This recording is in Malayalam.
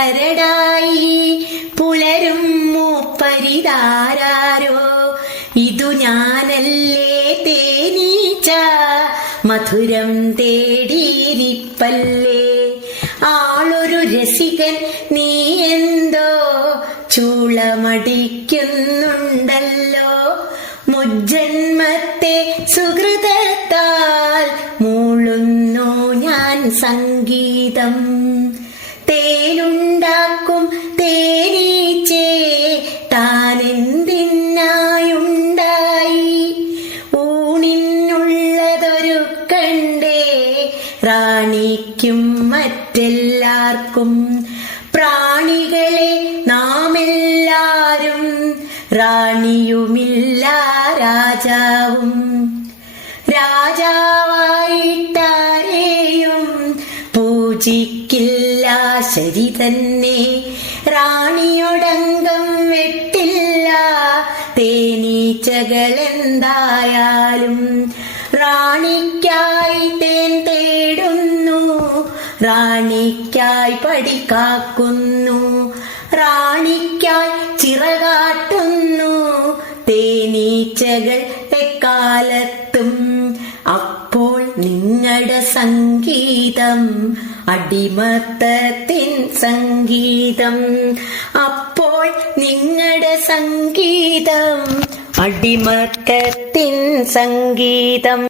കരടായി പുലരും മൂപ്പരിതാരോ. ഇതു ഞാനല്ലേ തേനീച്ച മധുരം തേടിയിരിപ്പല്ലേ. ആളൊരു രസികൻ നീ എന്തോ ചൂളമടിക്കുന്നുണ്ടല്ലോ. മുജ്ജന്മത്തെ സുഹൃതത്താൽ മൂളുന്നു ഞാൻ സംഗീതം. തേനുണ്ടാക്കും തേനീച്ചേ താനെന്തിനായുണ്ടായി. ഊണിനുള്ളതൊരുക്കണ്ടേ റാണിക്കും മറ്റെല്ലാവർക്കും. പ്രാണികളെ നാമെല്ലാരും റാണിയുമില്ല രാജാവും. രാജാവായിട്ടാരെയും പൂജിക്കില്ല ശരി തന്നെ. റാണിയൊടങ്കം വെട്ടില്ല തേനീച്ചകളെന്തായാലും. റാണിക്കായി തേൻ തേടുന്നു, റാണിക്കായി പടി കാക്കുന്നു, റാണിക്കായി ചിറകാട്ടുന്നു തേനീച്ചകൾ എക്കാലത്തും. അപ്പോൾ നിങ്ങളുടെ സംഗീതം അടിമത്തത്തിൻ സംഗീതം. അപ്പോൾ നിങ്ങളുടെ സംഗീതം അടിമത്തത്തിൻ സംഗീതം.